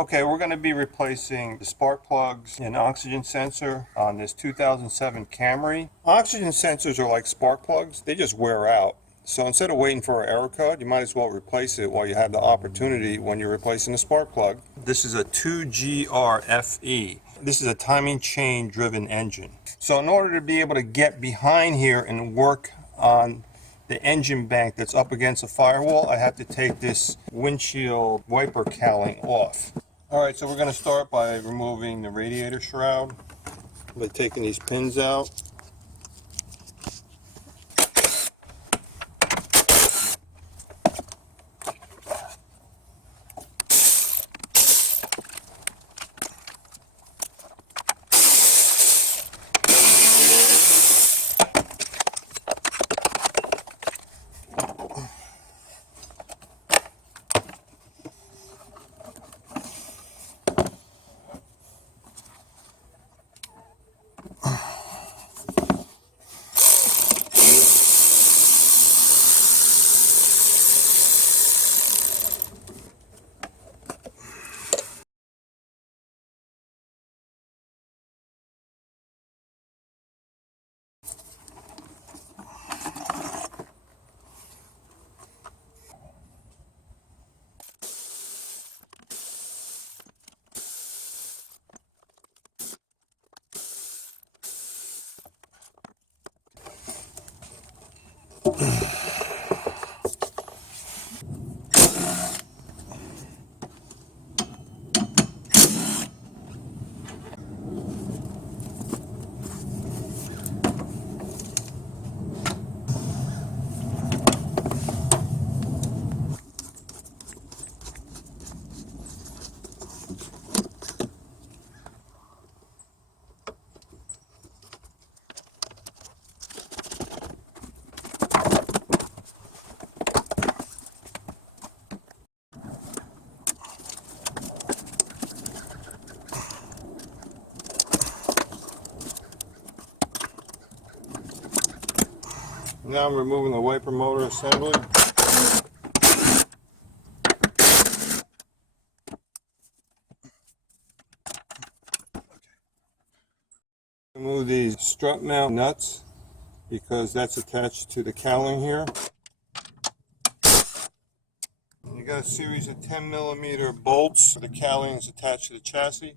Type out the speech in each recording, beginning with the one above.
Okay, we're going to be replacing the spark plugs and oxygen sensor on this 2007 Camry. Oxygen sensors are like spark plugs. They just wear out. So instead of waiting for an error code, you might as well replace it while you have the opportunity when you're replacing the spark plug. This is a 2GR-FE. This is a timing chain driven engine. So in order to be able to get behind here and work on the engine bank that's up against the firewall, I have to take this windshield wiper cowling off. Alright, so we're going to start by removing the radiator shroud by taking these pins out. Now I'm removing the wiper motor assembly. Remove these strut mount nuts because that's attached to the cowling here. And you got a series of 10mm bolts. The cowling is attached to the chassis.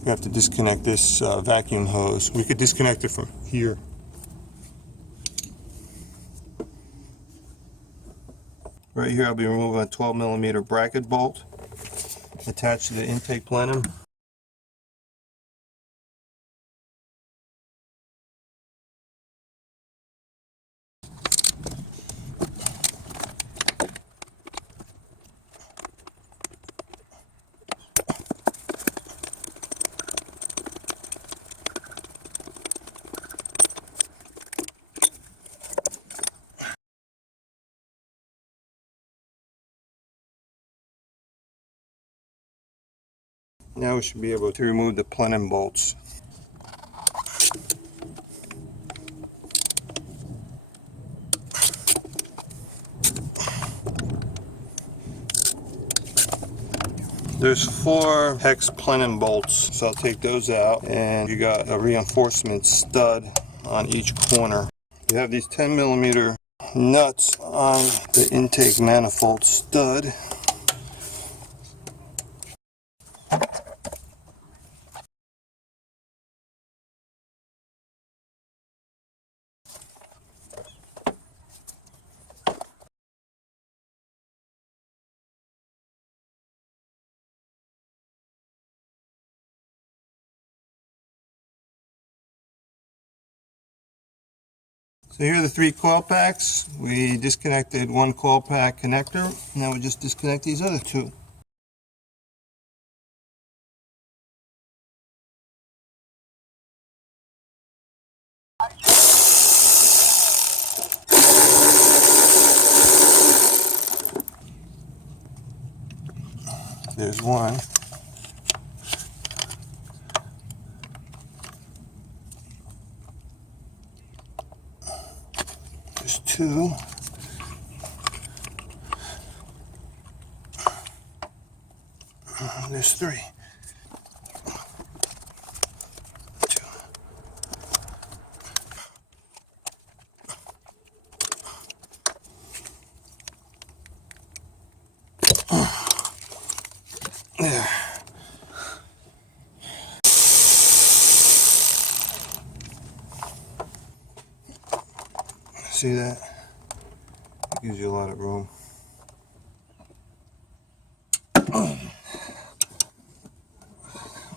You have to disconnect this vacuum hose. We could disconnect it from here. Right here I'll be removing a 12mm bracket bolt attached to the intake plenum. Now we should be able to remove the plenum bolts. There's 4 hex plenum bolts, so I'll take those out, and you got a reinforcement stud on each corner. You have these 10mm nuts on the intake manifold stud. So here are the 3 coil packs. We disconnected 1 coil pack connector. Now we just disconnect these other 2. There's one. There's two. There's three. Two. There. See that? It gives you a lot of room.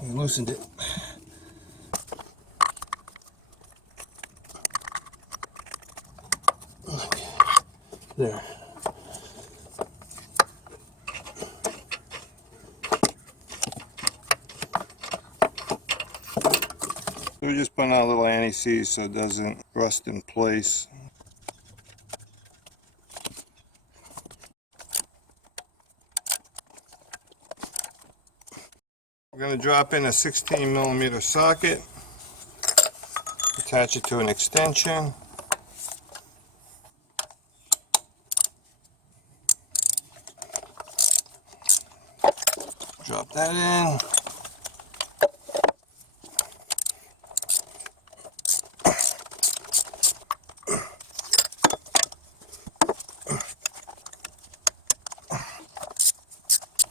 We loosened it. There. We're just putting out a little anti-seize so it doesn't rust in place. We're going to drop in a 16mm socket, attach it to an extension. Drop that in.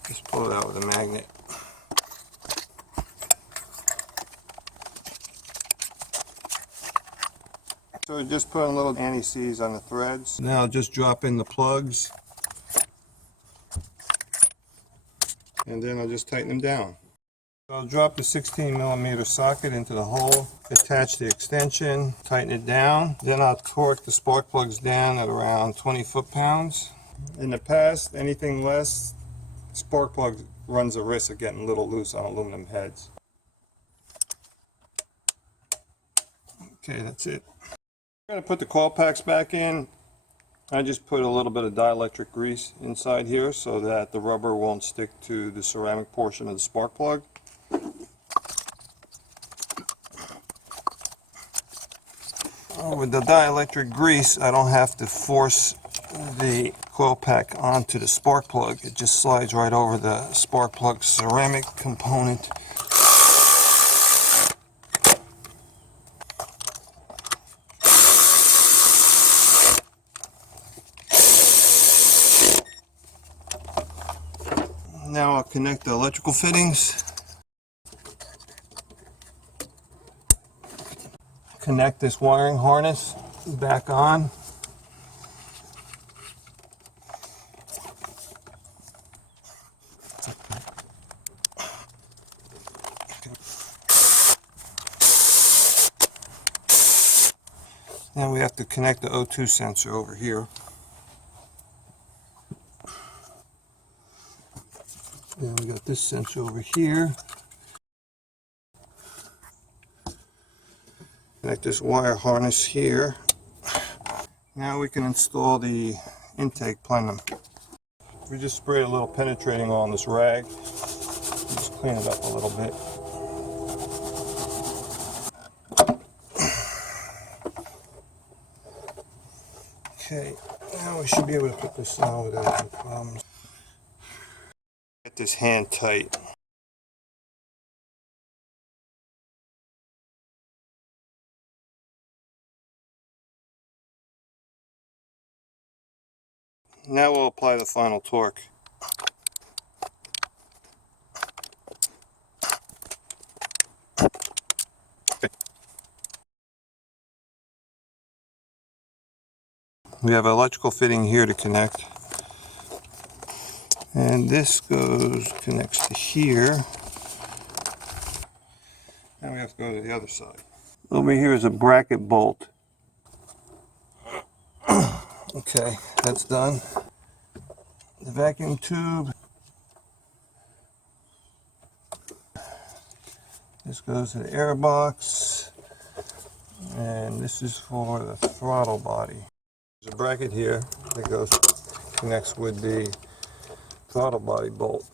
Just pull it out with a magnet. So just put a little anti-seize on the threads. Now just drop in the plugs. And then I'll just tighten them down. So I'll drop the 16mm socket into the hole, attach the extension, tighten it down. Then I'll torque the spark plugs down at around 20 foot-pounds. In the past, anything less, spark plug runs a risk of getting a little loose on aluminum heads. Okay, that's it. I'm going to put the coil packs back in. I just put a little bit of dielectric grease inside here so that the rubber won't stick to the ceramic portion of the spark plug. With the dielectric grease, I don't have to force the coil pack onto the spark plug. It just slides right over the spark plug ceramic component. Now I'll connect the electrical fittings. Connect this wiring harness back on. Now we have to connect the O2 sensor over here. Then we got this sensor over here. Connect this wire harness here. Now we can install the intake plenum. We just sprayed a little penetrating on this rag. Just clean it up a little bit. Okay, now we should be able to put this on without any problems. Get this hand tight. Now we'll apply the final torque. We have an electrical fitting here to connect. And this connects to here. Now we have to go to the other side. Over here is a bracket bolt. Okay, that's done. The vacuum tube. This goes to the air box. And this is for the throttle body. There's a bracket here that connects with the throttle body bolt.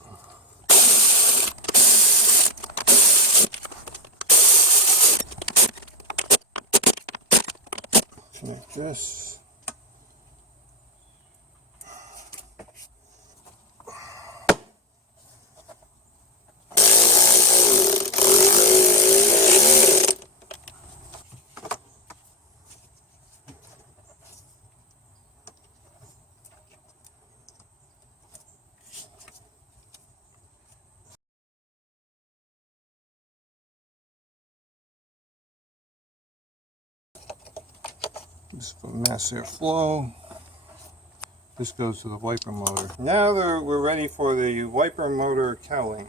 Like this. This is for mass airflow. This goes to the wiper motor. Now we're ready for the wiper motor cowling.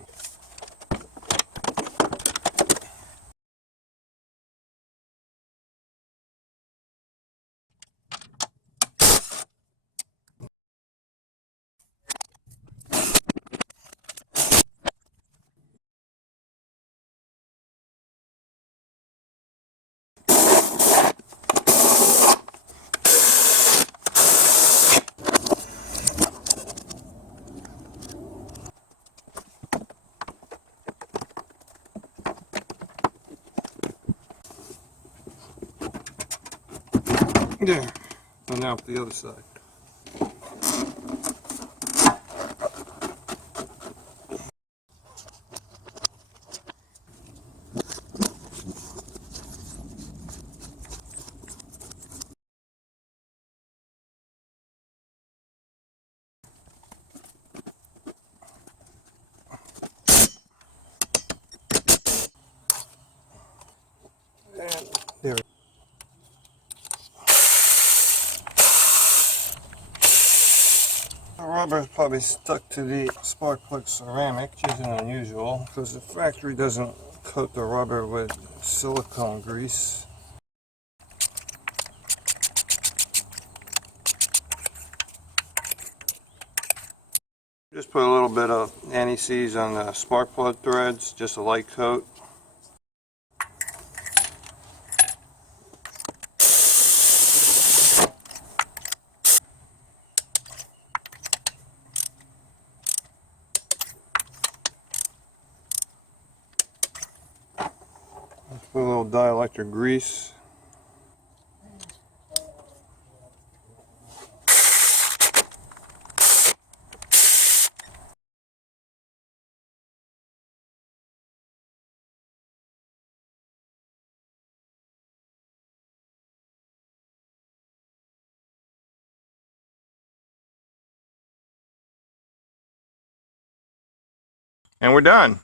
There. And now the other side. And there. The rubber is probably stuck to the spark plug ceramic, which isn't unusual because the factory doesn't coat the rubber with silicone grease. Just put a little bit of anti-seize on the spark plug threads, just a light coat. Put a little dielectric grease. And we're done.